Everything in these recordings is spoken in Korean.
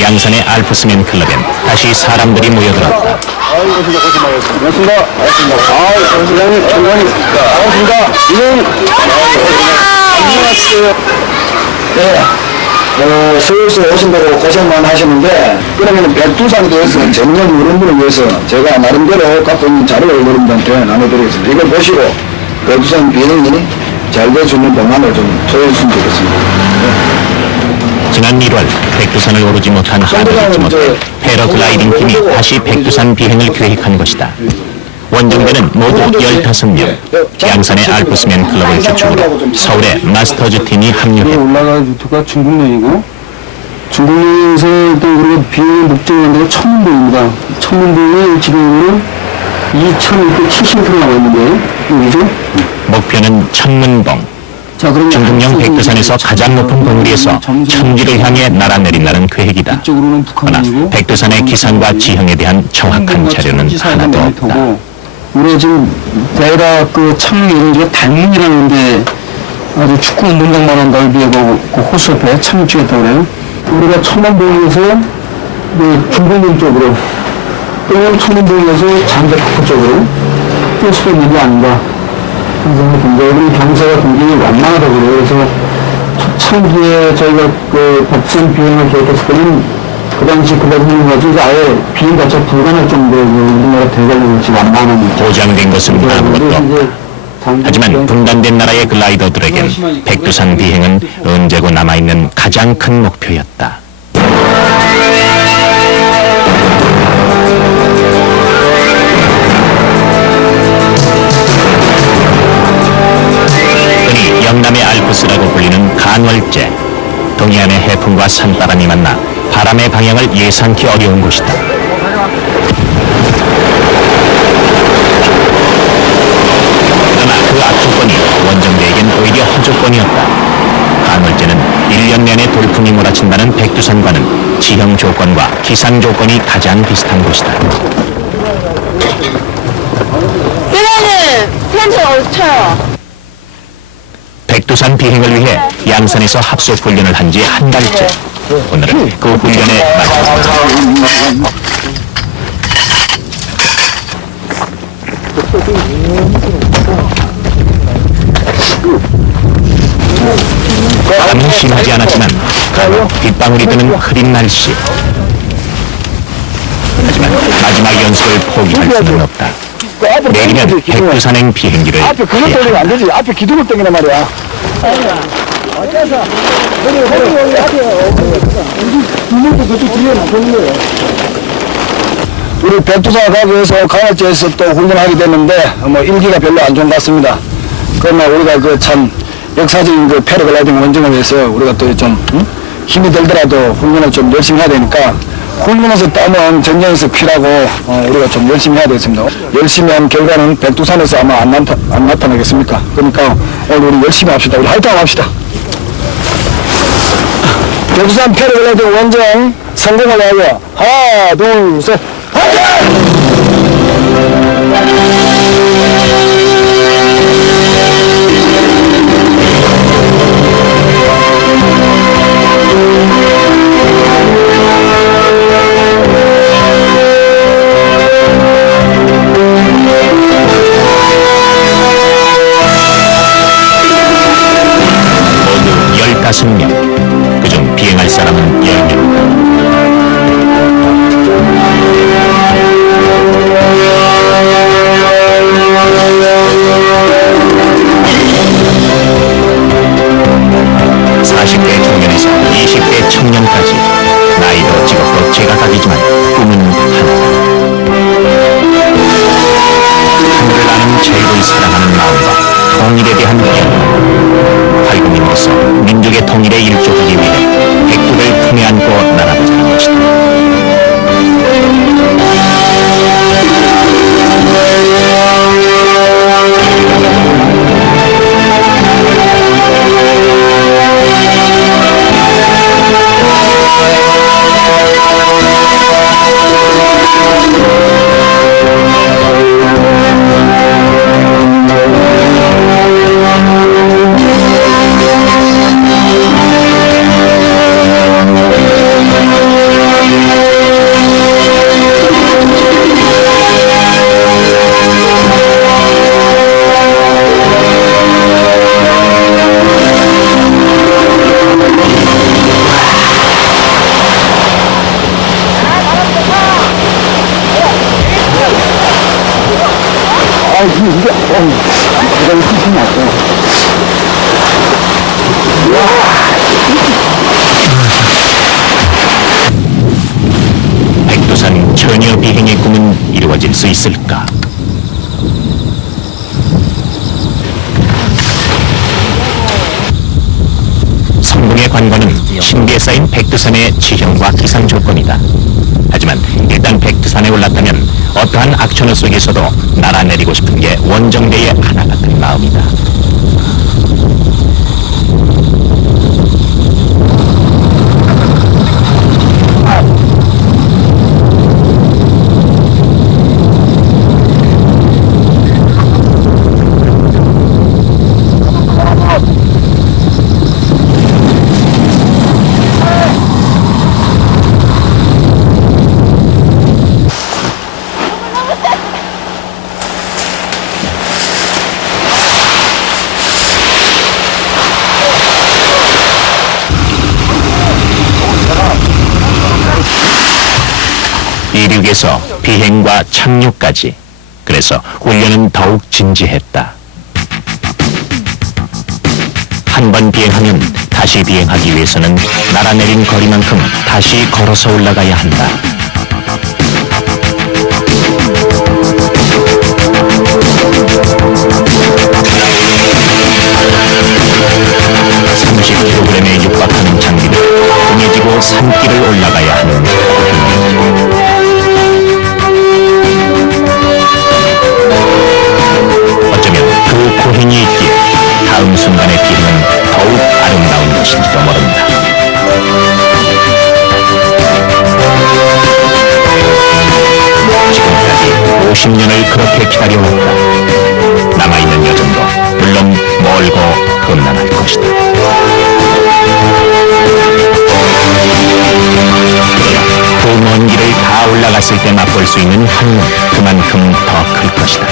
양산의 알프스맨 클럽엔 다시 사람들이 모여들었다. 고맙습니다. 소장님, 장관님, 반갑습니다. 안녕하세요. 네, 서울서 오신다고 고생만 하시는데, 그러면 백두산에 대해서 전년 여러분을 위해서 제가 나름대로 갖고 있는 자료를 여러분들한테 나눠드리겠습니다. 이걸 보시고 백두산 비행이 잘 될 수 있는 방안을 좀 소개해주시면 좋겠습니다. 지난 1월 백두산을 오르지 못한 하늘지 못해 패러글라이딩 팀이 다시 백두산 비행을 계획한 것이다. 원정대는 모두 15명, 양산의 알프스맨 클럽을 주축으로 서울의 마스터즈 팀이 합류했다. 올라가 루트가 중국령이고, 중국령에서 또 우리가 비행의 목적인 데가 천문봉입니다. 천문봉이 지금은 2,670km 나와 있는데, 여기죠? 목표는 천문봉. 자, 그러면 중국령 백두산에서 가장 높은 봉우리에서 천지를 향해 날아내린다는 계획이다. 이쪽으로는 그러나 북한이고, 백두산의 기상과 지형에 대한 정확한 자료는 하나도 없다. 우리가 지금 내가 그 창릉이 달문이라는데 아주 축구 운동장만한 넓이에 그 호수 옆에 창릉 찍었다고 그래요. 우리가 천문봉에서 중국령 쪽으로 또 천문봉에서 장대포 쪽으로 뛸 수도 있는 게 아닌가 생각합니다. 우리 경사가 굉장히 완만하다고 그래요. 그래서 초창기에 저희가 그 백두산 비행을 계획했을 때는 그 당시 그다음에 가지고 아예 비행 자체가 불가능할 정도로 우리나라 대관령이 지금 완만한 보장된 것은 아무것도 없다. 하지만 분단된 나라의 글라이더들에겐 백두산 비행은 언제고 남아있는 가장 큰 목표였다. 흔히 영남의 알프스라고 불리는 간월제, 동해안의 해풍과 산바람이 만나 바람의 방향을 예상치 어려운 곳이다. 그러나 그 악조건이 원정대에겐 오히려 허조건이었다. 간월제는 1년 내내 돌풍이 몰아친다는 백두산과는 지형 조건과 기상 조건이 가장 비슷한 곳이다. 그러면은 텐트 어디 쳐요? 백두산 비행을 위해 양산에서 합숙 훈련을 한 지 한 달째. 오늘은 그 훈련에 마쳤다. 바람은 심하지 않았지만 빗방울이 드는 흐린 날씨. 하지만 마지막 연습을 포기할 수는 없다. 내일이면 백두산행 비행기를 앞에 그걸 돌리면 안 되지. 앞에 기둥을 당기란 말이야. 우리 백두산 가기 위해서 강화제에서 또 훈련하게 됐는데 뭐 일기가 별로 안 좋은 것 같습니다. 그러나 우리가 그 참 역사적인 그 패러글라이딩 원정을 위해서 우리가 또 좀 힘이 들더라도 훈련을 좀 열심히 해야 되니까 훈련에서 따면 전쟁에서 피라고 우리가 좀 열심히 해야 되겠습니다. 열심히 한 결과는 백두산에서 아마 안 나타나겠습니까? 그러니까 오늘 우리 열심히 합시다. 우리 화이팅 합시다. 백두산 패러글라이딩 원정 성공을 위하여 하나, 둘, 셋, 화이팅! 모두 15명. 그중 비행할 사람은 10명. 중년에서 20대 청년까지 나이도 직업도 제각각이지만 꿈은 하나. 하늘을 나는 자유를 사랑하는 마음과 통일에 대한 열망. 활동인으로서 민족의 통일에 일조하기 위해 백두를 품에 안고 날아보자는 것이다. 이런 힘이 났어. 백두산 처녀 비행의 꿈은 이루어질 수 있을까? 성공의 관건은 신비에 쌓인 백두산의 지형과 기상 조건이다. 하지만 일단 백두산에 올랐다면 어떠한 악천후 속에서도 날아내리고 싶은 게 원정대의 하나 같은 마음이다. 이륙에서 비행과 착륙까지. 그래서 훈련은 더욱 진지했다. 한 번 비행하면 다시 비행하기 위해서는 날아내린 거리만큼 다시 걸어서 올라가야 한다. (30kg에) 육박하는 장비를 등에 지고 산길을 올라가야 하는 고행. 어쩌면 그 고행이 있기에 다음 순간의 비행은 더욱 아름다운 것인지도 모른다. 지금까지 50년을 그렇게 기다려왔다. 남아있는 여정도 물론 멀고 험난할 것이다. 그 먼 길을 다 올라갔을 때 맛볼 수 있는 향은 그만큼 더 클 것이다.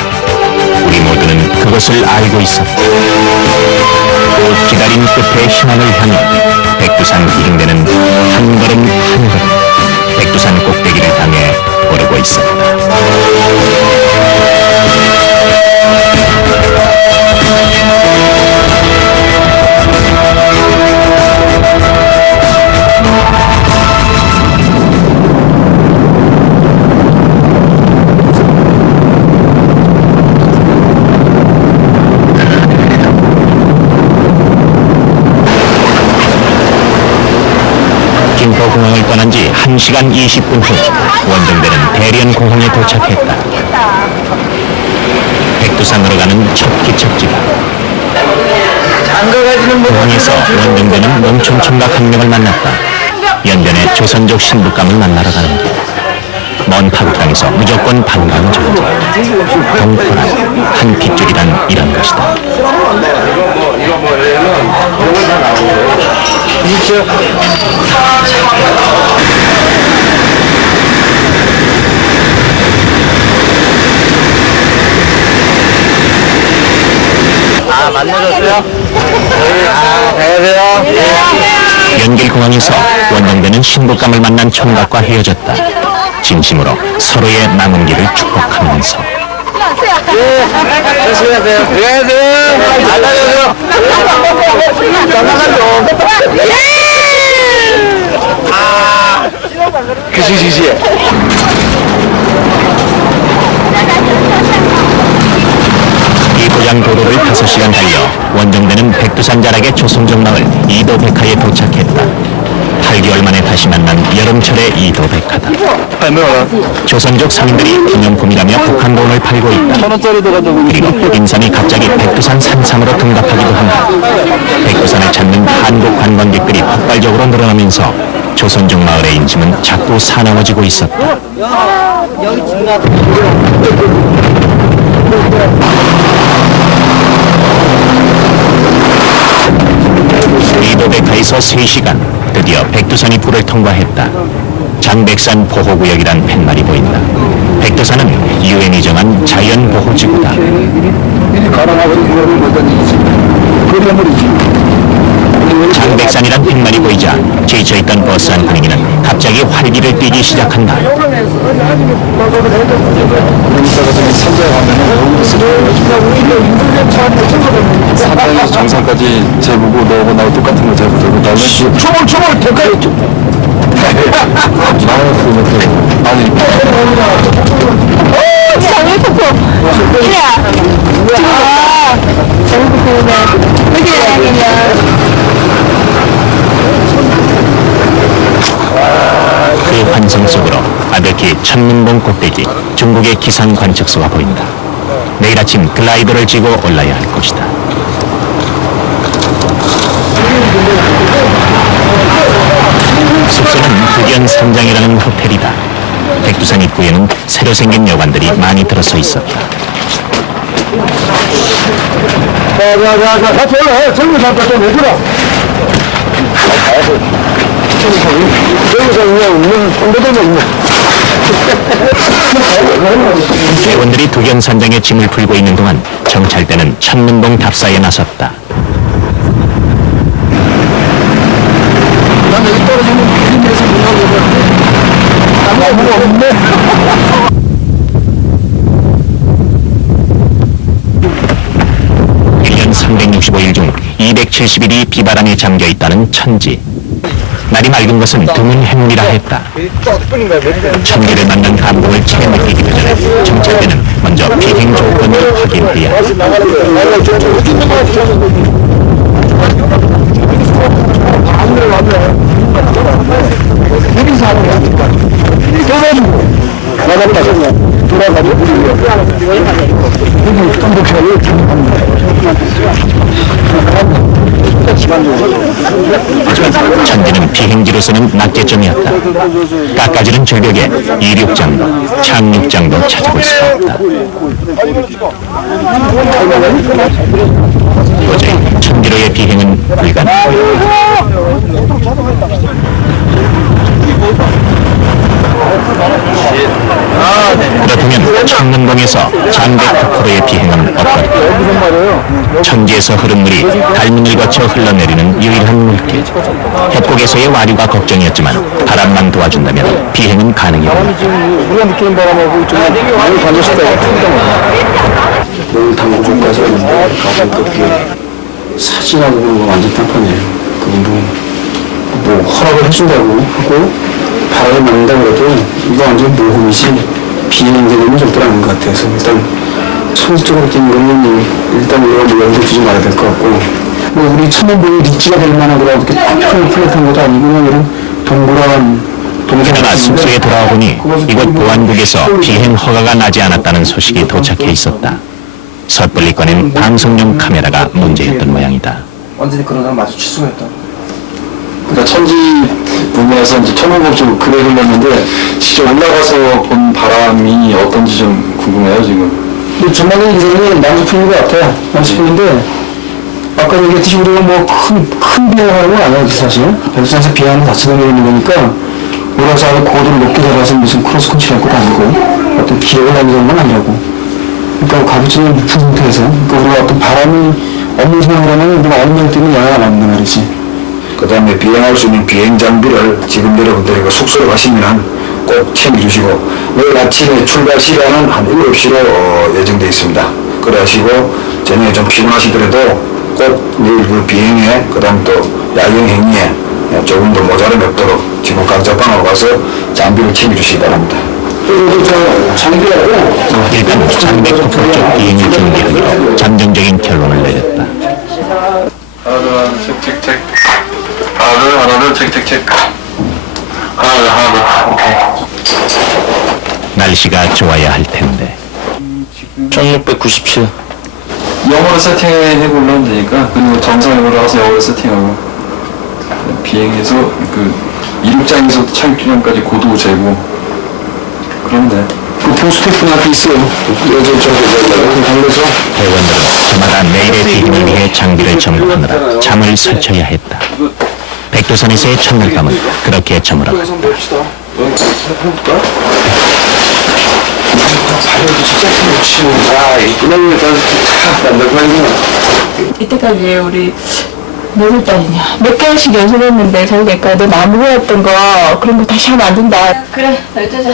우리 모두는 그것을 알고 있었다. 그 기다린 끝에 희망을 향해 백두산 기둥대는 한 걸음 한 걸음 백두산 꼭대기를 향해 오르고 있었다. 김포공항을 떠난 지 1시간 20분 후 원정대는 대련공항에 도착했다. 백두산으로 가는 첫 기척지다. 공항에서 원정대는 농촌 총각 한 명을 만났다. 연변의 조선족 신부감을 만나러 가는 길. 먼 파국 땅에서 무조건 반가운 존재. 동포란 한 핏줄이란 이런 것이다. 만나셨어요? 안녕하세요. 연길공항에서 원정대는 신부감을 만난 총각과 헤어졌다. 진심으로 서로의 남은 길을 축복하면서. 열심히 하세요. 안녕하세요. 안녕하세요. 그시시시. 이 고장 도로를 5시간 달려 원정대는 백두산 자락의 조선족 마을 이도백화에 도착했다. 8개월 만에 다시 만난 여름철의 이도백화다. 조선족 상인들이 기념품이라며 북한돈을 팔고 있다. 1,000원짜리도 가지고. 그리고 인삼이 갑자기 백두산 산삼으로 등극하기도 한다. 백두산을 찾는 한국 관광객들이 폭발적으로 늘어나면서 조선족 마을의 인심은 자꾸 사나워지고 있었다. 이도백화에서 3시간, 드디어 백두산이 불을 통과했다. 장백산 보호구역이란 팻말이 보인다. 백두산은 유엔이 정한 자연보호지구다. 장백산이란 팻말이 보이자 지쳐있던 버스 한 분위기는 갑자기 활기를 띠기 시작한다. 그러니까 저기 산장에 가면은 산장에서 정상까지 재보고 너하고 나하고 똑같은 거 재고 들고 나는 초벌 대가리 아니 장미폭포. 그래. 장미폭포네. 여기 다니면. 그 환상 속으로 아득히 천문봉 꼭대기 중국의 기상 관측소가 보인다. 내일 아침 글라이더를 쥐고 올라야 할 곳이다. 숙소는 흑연 삼장이라는 호텔이다. 백두산 입구에는 새로 생긴 여관들이 많이 들어서 있었다. 자자자자 같이 올라 젊은 사람들 좀 해주라 여기서 그냥 홍보대면 있네 대원들이 흑연산장에 짐을 풀고 있는 동안 정찰대는 천문봉 답사에 나섰다. 난 여기 떨어지면 비린내에서 못 나오거든 아무가 없네 1년 365일 중 270일이 비바람에 잠겨 있다는 천지. 날이 맑은 것은 드문 행운이라 했다. 천지를 만난 감동을 채 느끼기도 전에 정찰대는 먼저 비행 조건을 확인해야 한다. 천지는 비행지로서는 낙제점이었다. 깎아지는 절벽에 이륙장도 착륙장도 찾아볼 수가 없다. 도저히 천지로의 비행은 불가능하다. 그렇다면 천문봉에서 장백폭포로의 비행은 어떨까? 천지에서 흐른 물이 달문을 거쳐 흘러내리는 유일한 물길. 협곡에서의 와류가 걱정이었지만 바람만 도와준다면 비행은 가능해 보인다. 우리가 느끼는 바람하고 좀 많이 달렸을 때가 크다 오늘 당구중까지 왔는데 가보니까 그게 사진하고 그런 거 완전 딴판이에요 그분 뭐 허락을 해준다고 하고 바람을 막는다고 해도 이거 완전 모험이지 비행 개념은 절대 아닌 것 같아서 일단 천지적으로 뛴 거는 일단 우리가 뭐 염두에 두지 말아야 될 것 같고 뭐 우리 천문봉이 리치가 될 만한 거라고 이렇게 플랫한 것도 아니고 그냥 이런 동그란 게다가 숙소에 돌아와 보니 이곳 보안국에서 비행 허가가 나지 않았다는 소식이 도착해 있었다. 섣불리 꺼낸 방송용 카메라가 문제였던 모양이다. 완전히 그런 사람 마주 취소했다. 그러니까 천지 분야에서 이제 천문봉 좀 글을 흘렸는데 직접 올라가서 본 바람이 어떤지 좀 궁금해요 지금. 전반적인 기세는 남수풍인 것 같아요. 남수풍인데 아까 얘기했듯이 우리가 뭐 큰 비행을 하는 건 아니었지 사실. 백두산에서 비행하는 자체가 있는 거니까 올라서 아주 고도를 높게 잡아서 무슨 크로스컨트리 할 것도 아니고 어떤 기록을 남기는 건 아니라고. 그러니까 가부처는 높은 상태에서 그러니까 우리가 어떤 바람이 없는 상황이라면 우리가 얼마나 때문에 영향을 안 받는 말이지. 그 다음에 비행할 수 있는 비행 장비를 지금 여러분들이 숙소에 가시면 꼭 챙겨주시고 내일 아침에 출발 시간은 한 7시로 예정되어 있습니다. 그래 하시고 저녁에 좀 피곤하시더라도 꼭 내일 그 비행에 그 다음 또 야경 행위에 조금 더 모자람이 없도록 지금 각자 방으로 가서 장비를 챙겨주시기 바랍니다. 일단 장백폭포 쪽 비행을 준비하기로 잠정적인 결론을 내렸다. 하나, 체크. 하나, 체크. 하나, 오케이. 날씨가 좋아야 할 텐데. 1697. 영어로 세팅해 보려면 되니까, 그리고 정상적으로 가서 영어로 세팅하고, 비행해서, 이륙장에서 착륙기간까지 고도 재고, 그러면 돼. 그 보스테프한테 있어요. 요즘 달려서 대원들은 저마다 내일의 비행을 위해 장비를 점검하느라 잠을 설쳐야 했다. 백두산에서의 첫날 밤은 그렇게 저물어갔다. 봅시다. 해볼까? 발열도 진짜 큰 이놈이 이때까지 우리 몇월 달이냐 몇 개월씩 연습했는데 자기가 너 마음 무거웠던 거 그런 거 다시 하면 안 된다. 그래 날 뜨자.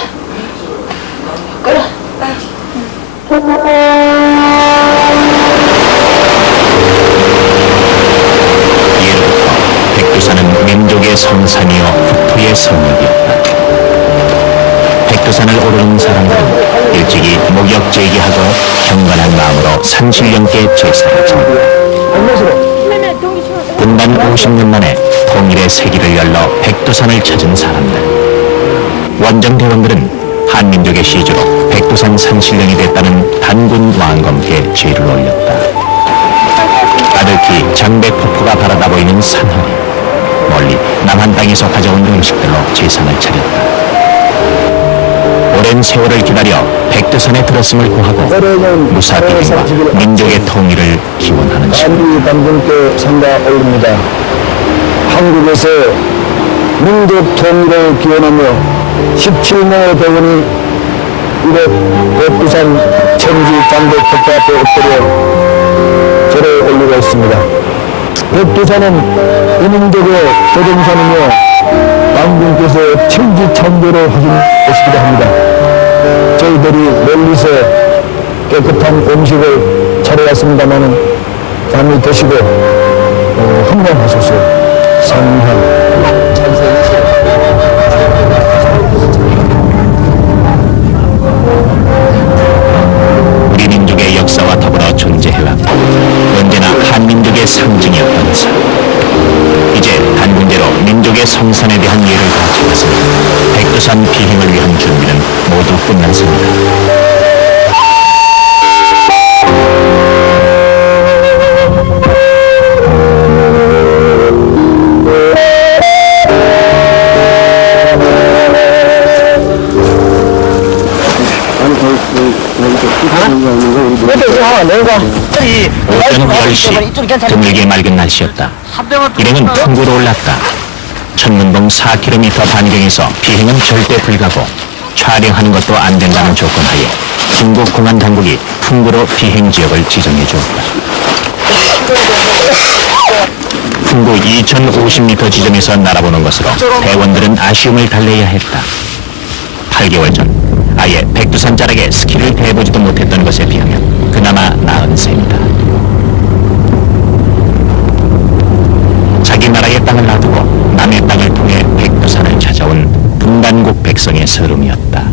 예로부터 백두산은 민족의 성산이요 국토의 성역이었다. 백두산을 오르는 사람들은 일찍이 목욕 제기하고 경건한 마음으로 산신령께 제사를 지낸다. 분단 50년 만에 통일의 세기를 열러 백두산을 찾은 사람들. 원정대원들은 한민족의 시주로 백두산 산신령이 됐다는 단군 왕검께 제를 올렸다. 아득히 장백폭포가 바라다 보이는 산허리, 멀리 남한 땅에서 가져온 음식들로 제상을 차렸다. 오랜 세월을 기다려 백두산에 들었음을 고하고 무사 비행과 민족의 통일을 기원하는 시. 한미 단군께 상가 올립니다. 한국에서 민족 통일을 기원하며 17명의 대원이 이곳 백두산 천지 장백폭포 앞에 엎드려 절을 올리고 있습니다. 백두산은 이민족의 조정산이며 당군께서 천지창조를 하신 곳이기도 합니다. 저희들이 멀리서 깨끗한 음식을 차려왔습니다만 많이 드시고 한번하소서. 상향. 우리 민족의 역사와 더불어 존재해왔고 언제나 한민족의 상징이었던 산. 이제 단군대로 민족의 성산에 대한 예를 가져왔으니 백두산 비행을 위한 준비는 모두 끝났습니다. 오전 10시 드물게 맑은 날씨였다. 일행은 풍구로 올랐다. 천문동 4km 반경에서 비행은 절대 불가고 촬영하는 것도 안 된다는 조건하에 중국 공안 당국이 풍구로 비행 지역을 지정해 주었다. 풍구 2050m 지점에서 날아보는 것으로 대원들은 아쉬움을 달래야 했다. 8개월 전 아예 백두산 자락에 스키를 대보지도 못했던 것에 비하면 그나마 나은 셈이다. 자기 나라의 땅을 놔두고 남의 땅을 통해 백두산을 찾아온 분단국 백성의 서름이었다.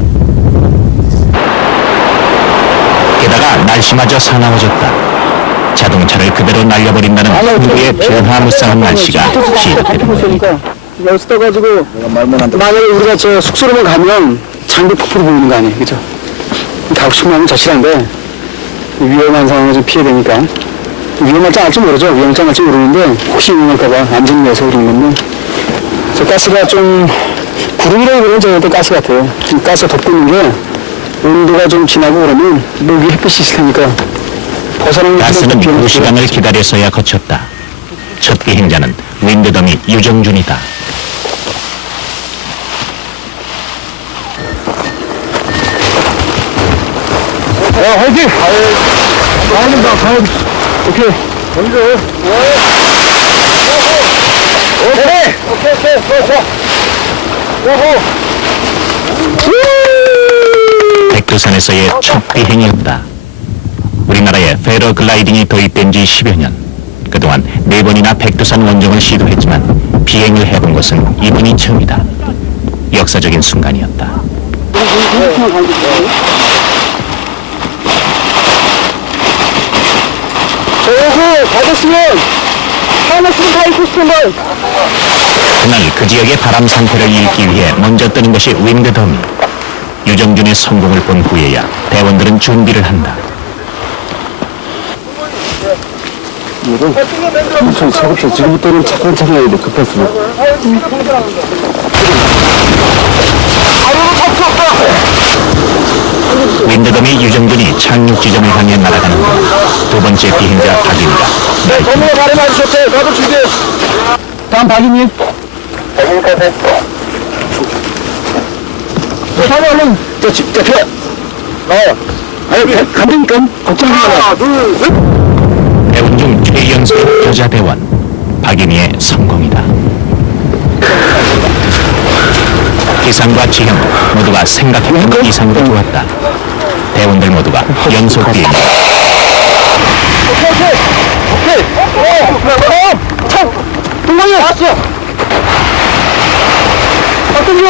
게다가 날씨마저 사나워졌다. 자동차를 그대로 날려버린다는 풍부의 변화무쌍한 날씨가 시작되는 것이다. 여기서 떠가지고 만약에 우리가 저 숙소로만 가면 장백폭포로 보이는 거 아니에요, 그죠? 가고 싶으면 자실한데 위험한 상황을 좀 피해야 되니까 위험할지 않을지 모르죠. 위험할지 않을지 모르는데 혹시 위험할까봐 안전을 위해서 그런 건데 저 가스가 좀 구름이라고 그러면 저것도 가스 같아요. 지금 가스가 덮고 있는 게 온도가 좀 지나고 그러면 여기 햇빛이 있을 테니까 벗어나는 가스는 2시간을 기다렸어야 거쳤다. 첫 비행자는 윈드더미 유정준이다. 화이팅! 가야 된다, 가야 돼. 오케이. 먼저. 오케이. 백두산에서의 첫 비행이었다. 우리나라에 패러글라이딩이 도입된 지 10여 년. 그동안 4번이나 백두산 원정을 시도했지만 비행을 해본 것은 이번이 처음이다. 역사적인 순간이었다. 저기 받았으면 하나씩은 다 입고 싶은 걸. 그날 그 지역의 바람 상태를 읽기 위해 먼저 뜨는 것이 윈드더미. 유정준의 성공을 본 후에야 대원들은 준비를 한다. 차부터 지금부터는 차근차근 해야 돼, 급할수록. 윈드더미 유정준이 착륙 지점을 향해 날아가는 두 번째 비행자 박입니다. 너무 발이 많이 좋대. 나도 준비해. 다음 박이님. 사람 얼른 대표 나와. 아니 감독니까 걱정하지 마라. 하나 둘 셋. 대원 중 최연소 여자 대원 박인희의 성공이다. 기상과 지형 모두가 생각했던 이상으로 좋았다. 대원들 모두가 연속 비행. 동방이 왔어. 어떤 거?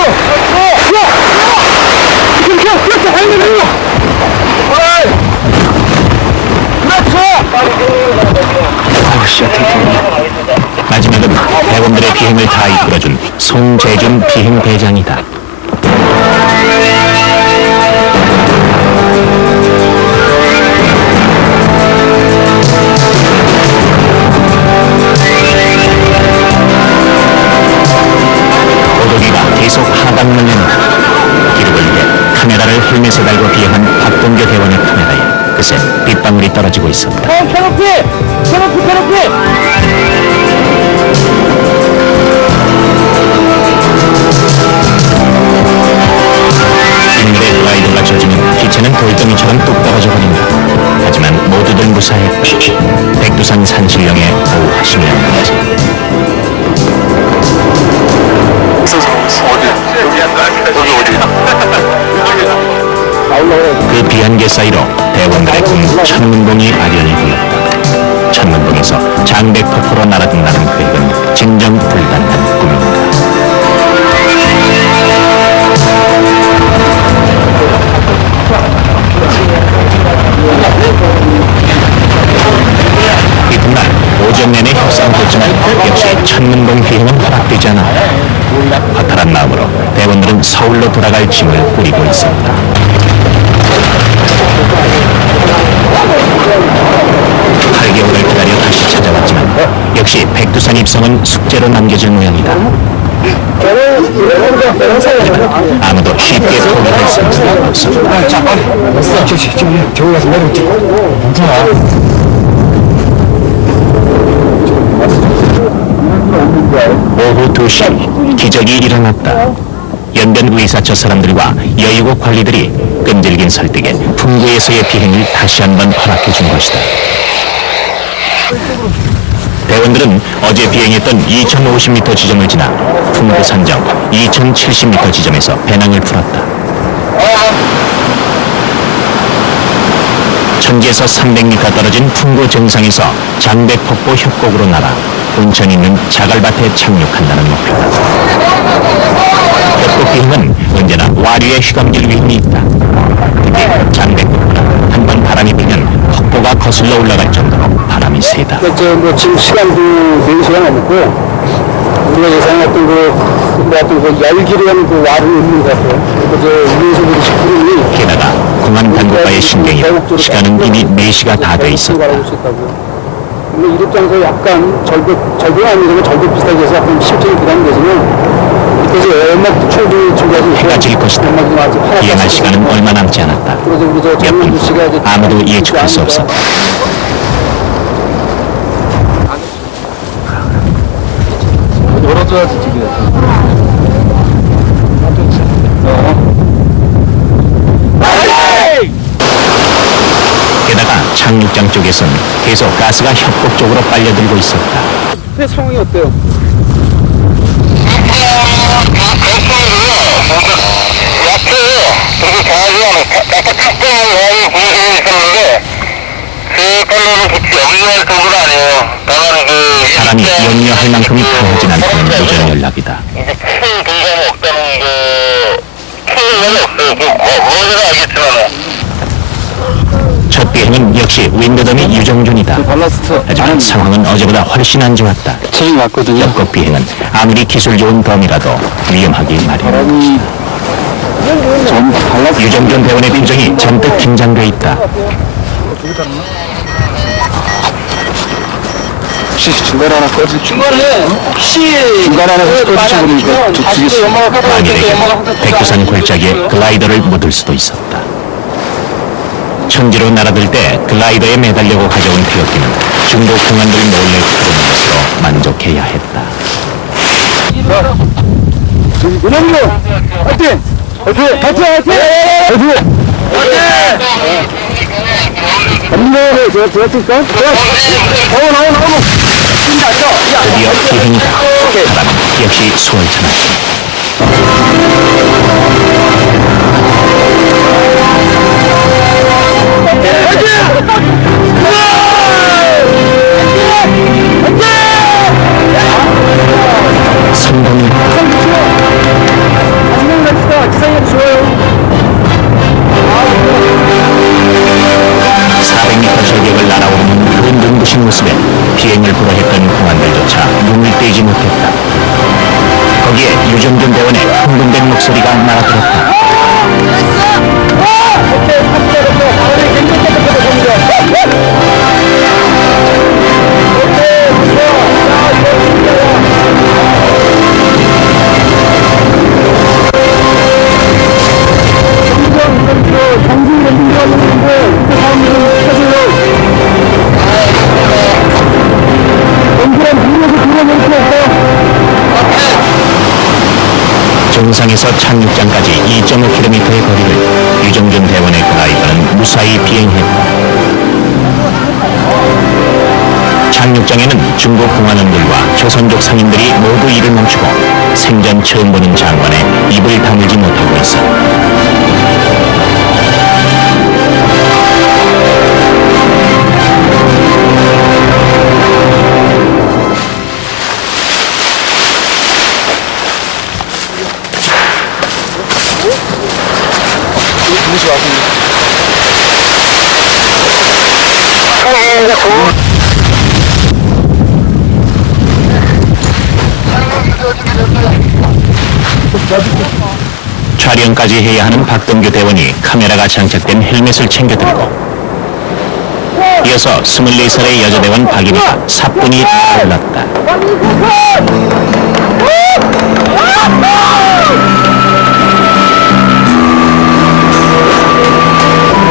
그렇지, 행동해. 마지막은 대원들의 비행을 다 이끌어준 송재준 비행 대장이다. 오도기가 계속 하단을 내는다. 기록을 위해 카메라를 헬멧에 달고 비행한 박동규 대원의 카메라에 그새 빗방울이 떨어지고 있었다. 캐럿피! 인물의 글라이더가 젖으면 기체는 돌덩이처럼 뚝 떨어져 버린다. 하지만 모두들 무사했다. 백두산 산신령의 보호하심이 없는지. 그 비안개 사이로 대원들의 꿈 천문봉이 아련히 보였다. 천문봉에서 장백폭포로 날아든다는 계획은 진정 불단한 꿈입니다. 이튿날 오전 내내 협상됐지만 역시 천문봉 비행은 허락되지 않았다. 허탈한 마음으로 대원들은 서울로 돌아갈 짐을 꾸리고 있었다. 8개월을 기다려 다시 찾아왔지만 역시 백두산 입성은 숙제로 남겨질 모양이다. 아무도 쉽게 포기할 생각이 없었다. 자, 빨리. 저기 가서 내려오지. 오후 2시 기적이 일어났다. 연변 의사 저 사람들과 여의고 관리들이 끈질긴 설득에 풍구에서의 비행을 다시 한번 허락해 준 것이다. 대원들은 어제 비행했던 2050m 지점을 지나 풍구 산정 2070m 지점에서 배낭을 풀었다. 천지에서 300m 떨어진 풍구 정상에서 장백폭포 협곡으로 날아 온천이 있는 자갈밭에 착륙한다는 목표다. 협곡 비행은 언제나 와류의 휘감길 위험이 있다. 근데 장백폭포는 한번 바람이 불면 폭포가 거슬러 올라갈 정도로 바람이 세다. 지금 시간도 4시간 넘고, 우리가 예상했던 열기라는 와를 있는 것 같아요. 위에서 10분이 게다가 공항 당국과의 신경이라 시간은 이미 4시가 다 돼 있었다. 근데 이 입장에서 약간 절벽 아니면 절벽 비슷하게 해서 약간 심적인 부담이 되지만, 그래서 연막 출구 준비하지. 해가 질 것이다. 비행할 시간은 얼마 남지 않았다. 몇 분, 아무도 예측할 수 없었다. 열어줘야지, 지금. 게다가 착륙장 쪽에선 계속 가스가 협곡 쪽으로 빨려들고 있었다. 그 상황이 어때요? 사람이 연료할 만큼 강하진 않다는 무전 연락이다. 첫 비행은 역시 윈드덤이 유정준이다. 하지만 상황은 어제보다 훨씬 안 좋았다. 제일 왔거든요. 협곡 비행은 아무리 기술 좋은 덤이라도 위험하기 마련. 유정준 대원의 표정이 잔뜩 긴장돼 있다. 중간 하나 꺼지. 중간 하나 꺼지면 주겠어. 만일에게 백두산 골짜기에 글라이더를 묻을 수도 있었다. 천지로 날아들 때 글라이더에 매달려고 가져온 태극기는 중국 공안들 몰래 푸는 것으로 만족해야 했다. 은영이요! 화이팅! 화이팅! 화이팅! 화이팅! 안녕하세요. 제가 들었을까? 나오! 드디어 비행이다. 바람은 역시 수월찮았다. 성공을 400m 절벽을 날아오르는 그 눈부신 모습에 비행을 불허했던 공안들조차 눈을 떼지 못했다. 거기에 유정균 대원의 흥분된 목소리가 날아들었다. 정상에서 착륙장까지 2.5km의 거리를 유정균 대원의 글라이더는 무사히 비행했다. 착륙장에는 중국 공안원들과 조선족 상인들이 모두 일을 멈추고 생전 처음 보는 장관에 입을 다물지 못하고 있었다. 촬영까지 해야 하는 박동규 대원이 카메라가 장착된 헬멧을 챙겨 들고 이어서 24살의 여자 대원 박인희가 사뿐히 올랐다.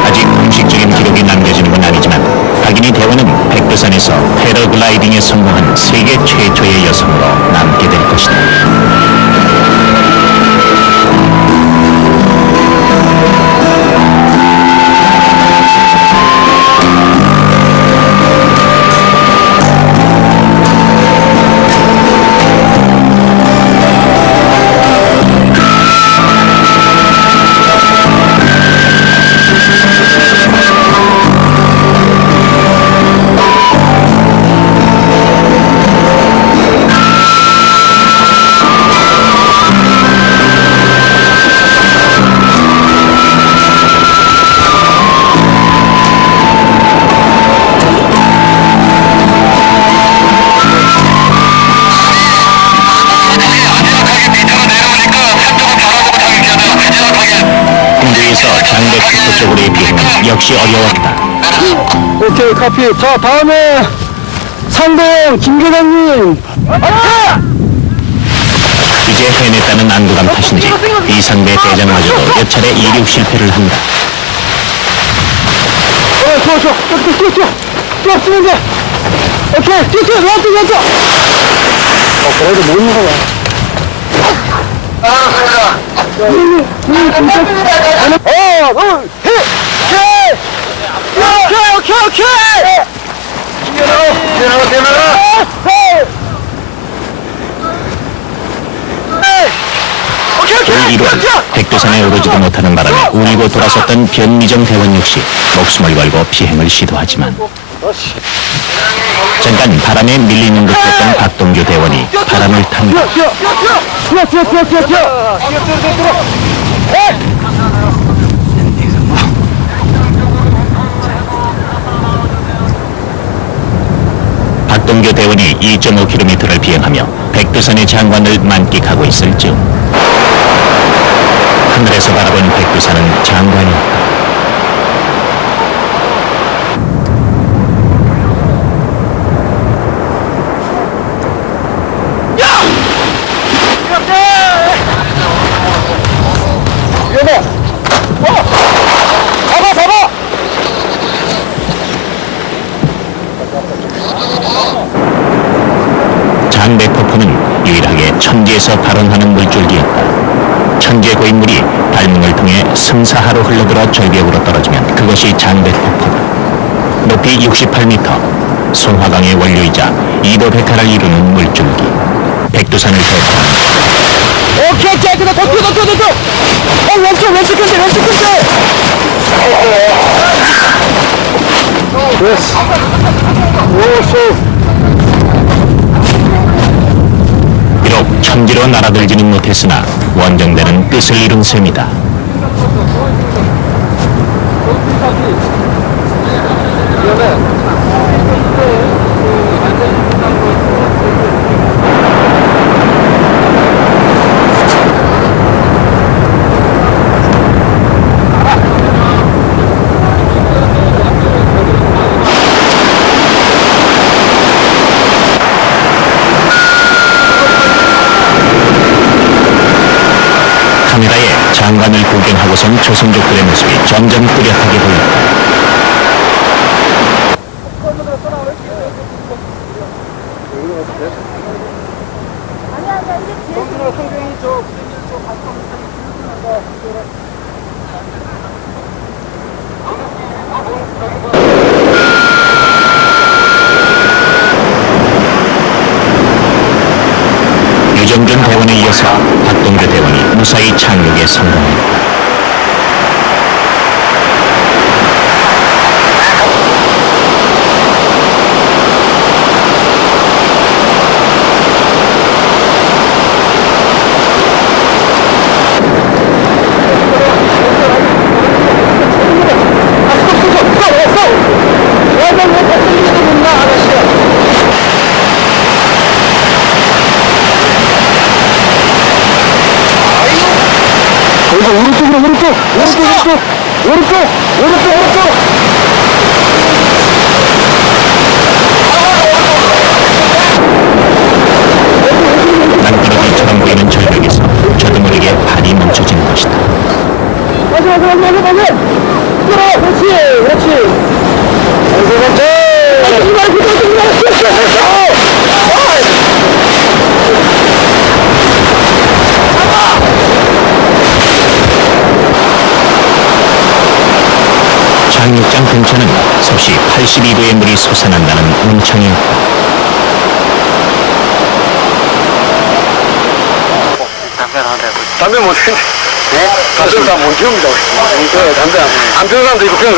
아직 공식적인 기록이 남겨지는 건 아니지만 박인희 대원은 백두산에서 패러글라이딩에 성공한 세계 최초의 여성으로 남게 될 것이다. 장백폭포 쪽으로의 비행은 역시 어려웠다. 오케이, 카피. 자, 다음에 상동 김계장님. 이제 해냈다는 안도감 탓인지 이상배 대장마저도 몇 차례 이륙 실패를 한다. 좋아. 뛰어, 뛰면 돼. 오케이, 뛰어, 왼쪽. 그래도 못 먹어봐. 올 1월 백두산에 오르지도 못하는 바람에 울고 돌아섰던 변미정 대원 역시 목숨을 걸고 비행을 시도하지만 잠깐 바람에 밀리는 듯했던 박동규 대원이 바람을 탄다. 박동규 대원이 2.5km를 비행하며 백두산의 장관을 만끽하고 있을 즈음 하늘에서 바라본 백두산은 장관이었다. 잡아! 장백폭포는 유일하게 천지에서 발원하는 물줄기였다. 천재 고인물이 발문을 통해 승사하로 흘러들어 절벽으로 떨어지면 그것이 장백폭포다. 높이 68m, 송화강의 원료이자 이도백화를 이루는 물줄기. 백두산을 대표하는 오케이, 더 뛰어. 왼쪽 끝에. 비록 천지로 날아들지는 못했으나 원정대는 뜻을 이룬 셈이다. 카메라에 장관을 구경하고선 조선족들의 모습이 점점 뚜렷하게 보인다. 유정준 대원에 이어서 박동규 대원이 무사히 착륙에 성공했다. 오른쪽. 난꾸러기처럼 보이는 절벽에서 저도 모르게 발이 멈춰지는 것이다. 그렇지. 착륙장 근처는 섭씨 82도의 물이 솟아난다는 운청이었다. 담배 못 피우는데. 네? 담배 다못 피웁니다. 네, 담배 안 피우는 사람도 있고, 그냥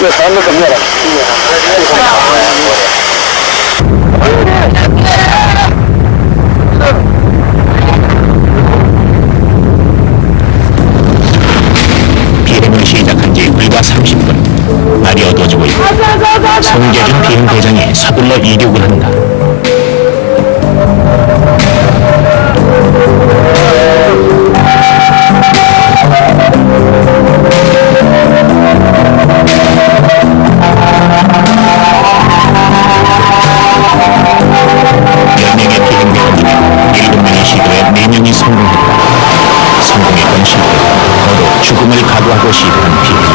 왜 사람들 겁니다. 비행을 시작한 지 불과 30분. 날이 어두워지고 있다. 송재준 비행 대장이 서둘러 이륙을 한다. 성공했던 실패, 너도 죽음을 각오하고 시도한 비행이다.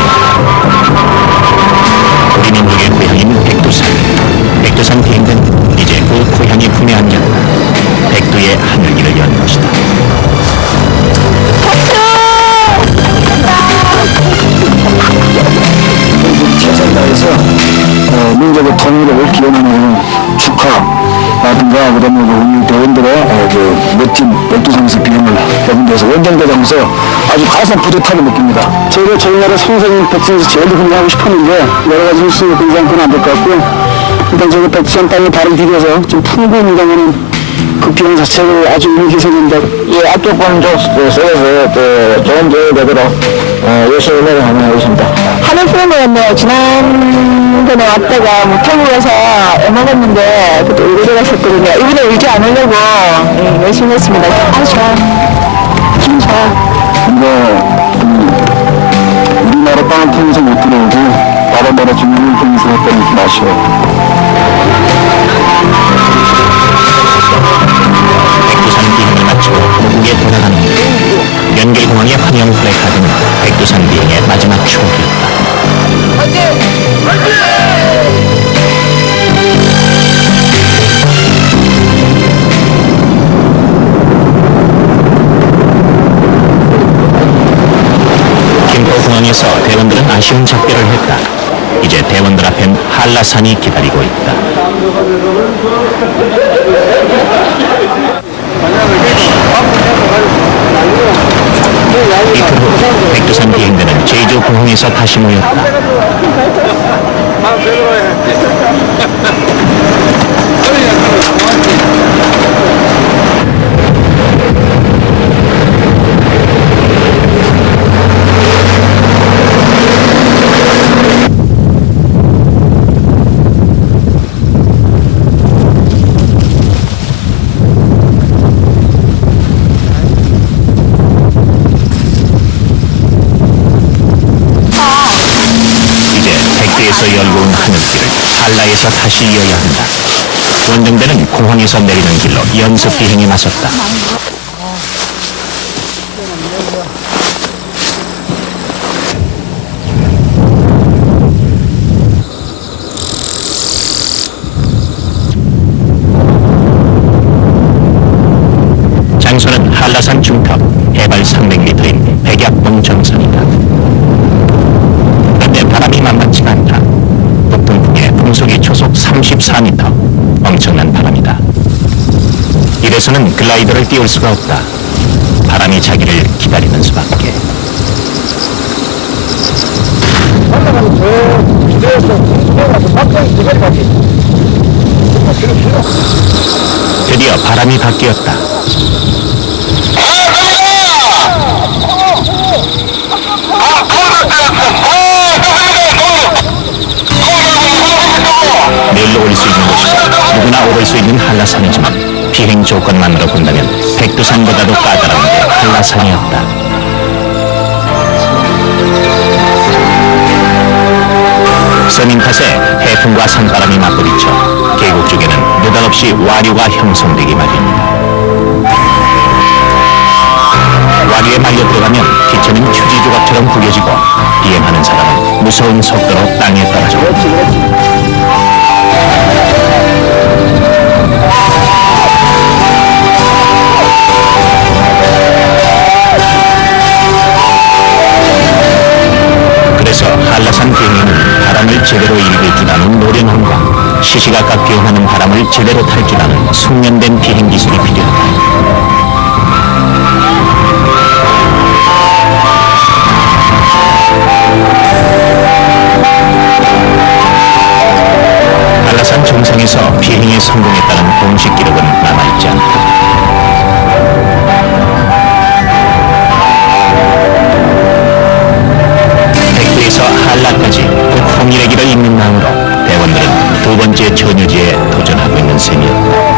우리 민족의 고향인 백두산. 백두산 비행대는 이제 그 고향의 품에 안겼다. 백두의 하늘길을 연 것이다. 최선을 다해서 민족의 통일을 기원하는 축하라든가 그다음에 우리 대원들의 멋진 백두산에서 비행을 해본 데서 원정대장에서 아주 가슴 뿌듯하게 느낍니다. 저희가 저희 나라 성생 백두산에서 제일 훈련하고 싶었는데 여러 가지 일수로 굉장히 그건 안 될 것 같고요. 일단 저희 백두산 땅에 발을 디뎌서 좀 풍부한 인간은 그 비행 자체를 아주 유기했었는데 예, 압도권 속에서 또 좋은 대회 되도록 열심히 노력하는 하겠습니다. 하늘 프로그램이었네요. 지난번에 왔다가 뭐 태국에서 먹었는데 그때 의뢰를 했었거든요. 이번에 의지 안 하려고 열심히 했습니다. 아, 좋아. 기분 좋아. 우리나라 땅을 통해서 못 들어오고 다른 나라 주민을 통해서 했던 맛이에요. 백두산 비행을 마치고 고국에 돌아가는 연결공항의 환영 플래카드는 백두산 비행의 마지막 추억이었다. 김포공항에서 대원들은 아쉬운 작별을 했다. 이제 대원들 앞엔 한라산이 기다리고 있다. 네, 이틀 후 백두산 비행대는 제주 공항에서 다시 모였다. 이제 백두에서 열고 온 하늘길을 한라에서 다시 이어야 한다. 원정대는 공항에서 내리는 길로 연습 비행에 나섰다. 장소는 한라산 중턱 해발 300m인 백약봉 정상이다. 그런데 바람이 만만치가 않다. 북동풍에 풍속이 초속 34m. 엄청난 바람이다. 이래서는 글라이더를 띄울 수가 없다. 바람이 자기를 기다리는 수밖에. 드디어 바람이 바뀌었다. 내일로 올 수 있는 곳이고 누구나 오를 수 있는 한라산이지만 비행 조건만으로 본다면 백두산보다도 까다로운 게 한라산이었다. 선인 탓에 해풍과 산바람이 맞부딪혀 계곡 쪽에는 느닷없이 와류가 형성되기 마련이다. 와류에 말려 들어가면 기체는 휴지 조각처럼 구겨지고 비행하는 사람은 무서운 속도로 땅에 떨어져. 그래서 한라산 비행에는 바람을 제대로 읽을 줄 아는 노련함과 시시각각 비행하는 바람을 제대로 탈 줄 아는 숙련된 비행 기술이 필요하다. 한라산 정상에서 비행에 성공했다는 공식 기록은 남아있지 않다. 백두에서 한라까지 통일의 길을 잇는 마음으로 대원들은 두 번째 전유지에 도전하고 있는 셈이었다.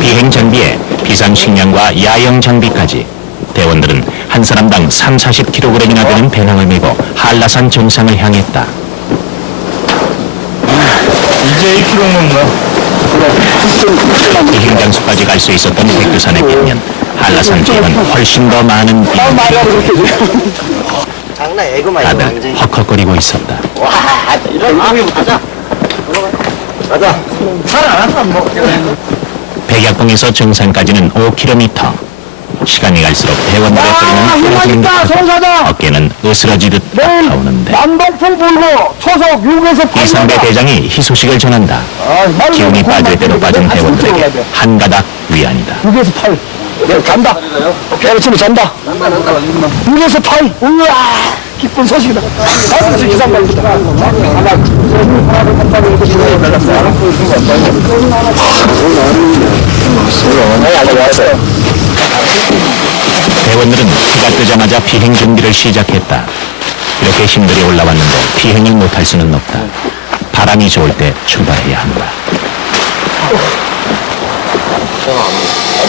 비행 장비에 비상 식량과 야영 장비까지 대원들은 한 사람당 30-40kg이나 되는 배낭을 메고 한라산 정상을 향했다. 이제 1kg 넘나? 비행 장소까지 갈 수 있었던 백두산에 비하면 한라산 비행은 훨씬 더 많은 장난 애고만 다들 완전히. 헉헉거리고 있었다. 와, 이런 마음이 가자. 가자. 살아났어 뭐. 백약봉에서 정상까지는 5km. 시간이 갈수록 대원들의 소리는 떨어지는 듯하고 어깨는 으스러지듯 아파오는데 남동풍 불고 초속 6에서 8m. 이상배 대장이 희소식을 전한다. 기운이 빠질 대로 빠진 대원들에게 한 가닥 위안이다. 6에서 8. 내가 잔다. 배로치면 잔다. 6에서 8. 우와, 기쁜 소식이다. 다음 주 기상 발표다. 대원들은 해가 뜨자마자 비행 준비를 시작했다. 이렇게 힘들이 올라왔는데 비행을 못할 수는 없다. 바람이 좋을 때 출발해야 한다.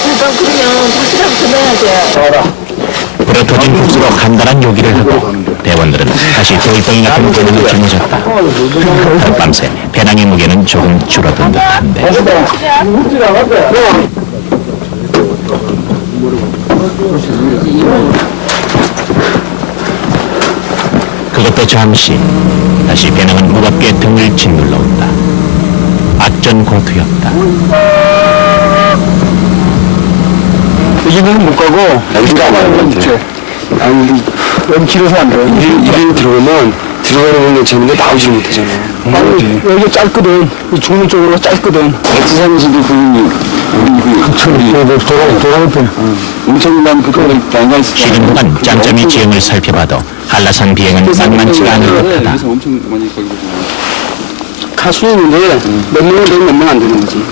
일단 그러면 다시라도 전화해야지. 전화라. 부러터진 국수로 간단한 요기를 하고 대원들은 다시 돌덩이 같은 배낭을 짊어졌다. 밤새 배낭의 무게는 조금 줄어든 듯한데 그것도 잠시 다시 배낭은 무겁게 등을 짓눌러 온다. 악전공투였다. 이 집은 못 가고 여기가 많은데 아니 여기 길어서 안 돼. 이리 들어오면 들어가는 재밌는데 나오지 못하잖아. 아니 여기 짧거든. 이 중문 쪽으로 짧거든. 백두산에서도 돌아올 때 엄청난 그거를 많이 있어. 쉬는 동안 짬짬이 지형을 살펴봐도 한라산 비행은 만만치가 않을 듯하다. 엄청 많이 걸거든요. 가수 있는데 몇 명은 되면 몇 명 안 되는 거지.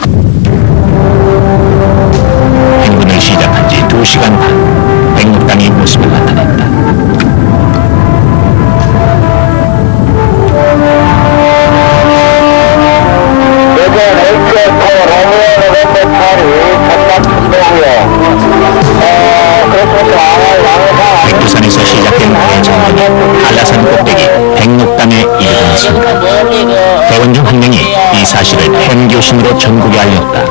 행군을 시작한 지 2시간 반 백록당이 모습을 나타냈다. 백두산에서 시작된 대전이 한라산 꼭대기 백록당에 이르던 순간 대원 중 한 명이 이 사실을 햄교신으로 전국에 알렸다.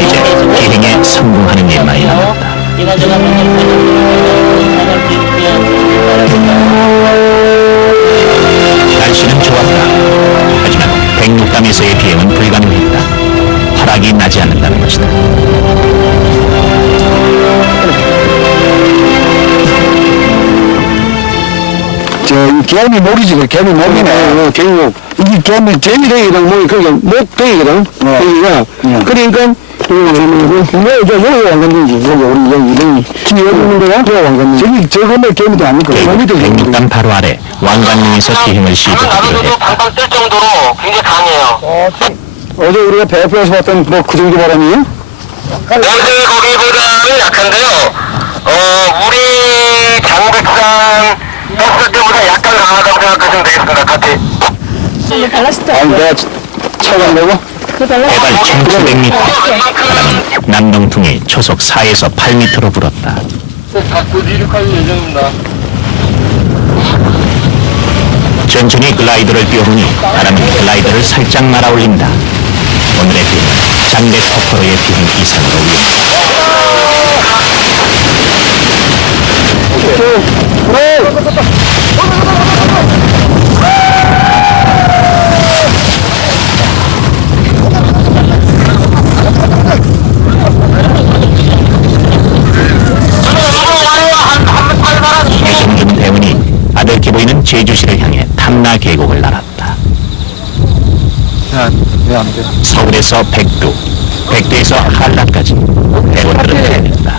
이제 기행에 성공하는 일만이 남았다. 날씨는 좋았다. 하지만 백록담에서의 비행은 불가능했다. 허락이 나지 않는다는 것이다. 저 개미 목이지, 그 개미 목이네. 개미 목. 이게 개미 제미댕이랑 목이 그게 목댕이거든. 여기가. 그러니까 여기 왕건이지. 여기 우리 여기 이름이. 지금 여기 있는 데가 여기 왕건이. 저기 저거는 개미도 아니고. 결국 백록담 바로 아래 왕관릉에서 비행을 시도하기로 했다. 방방 뜰 정도로 굉장히 강해요. 어제 우리가 배프에서 봤던 뭐 그 정도 바람이에요? 어제 거기보다는 약한데요. 우리 장백산 떴을 때보다 약간 강하다고 생각하시면 되겠습니다. 같이. 아니 내가 차간다고? 해발 1700m. 바람은 남동풍이 초속 4에서 8m로 불었다. 곧 이륙할 예정입니다. 천천히 글라이더를 띄워보니 바람은 글라이더를 살짝 날아올린다. 오늘의 비행은 장대 포커로의 비행 이상으로 위험하다. 유승준 대원이 아득해 보이는 제주시를 향해 탐나 계곡을 날았다. 서울에서 백두, 백두에서 한라까지 대원들은 해냈다.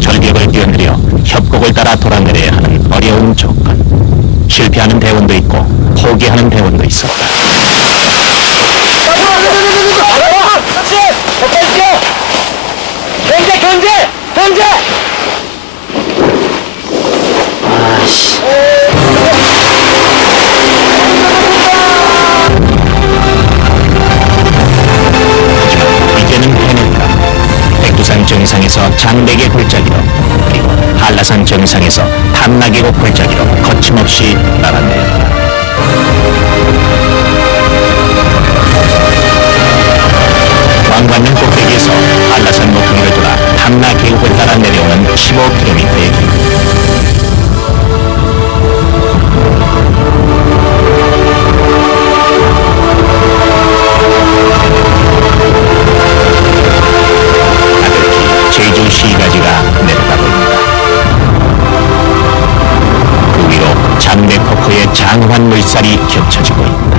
절벽을 뛰어내려 협곡을 따라 돌아내려야 하는 어려운 조건. 실패하는 대원도 있고 포기하는 대원도 있었다. 견제! 하지만 이제는 해냈다. 백두산 정상에서 장백의 골짜기로 그리고 한라산 정상에서 탐나계곡 골짜기로 거침없이 날아내렸다. 왕관릉 꼭대기에서 한라산 모퉁이를 돌아 탐나 계곡을 따라 내려오는 15km의 길. 아득히 제주 시가지가 내려다 보인다. 그 위로 장대포포의 장환 물살이 겹쳐지고 있다.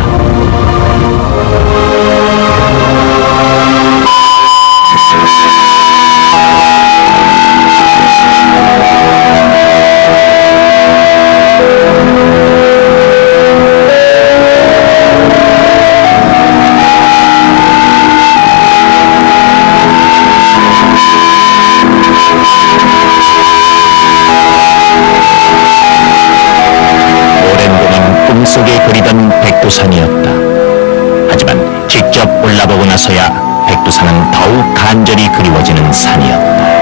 백두산이었다. 하지만 직접 올라보고 나서야 백두산은 더욱 간절히 그리워지는 산이었다.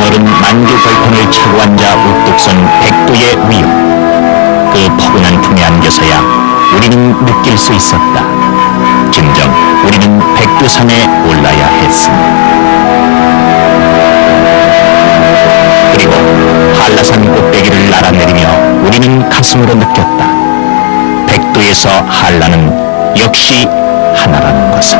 너른 만주 벌판을 차고 앉아 우뚝 선 백두의 위험. 그 포근한 품에 안겨서야 우리는 느낄 수 있었다. 진정 우리는 백두산에 올라야 했습니다. 그리고 한라산 꼭대기를 날아내리며 우리는 가슴으로 느꼈다. 백두에서 한라는 역시 하나라는 것을.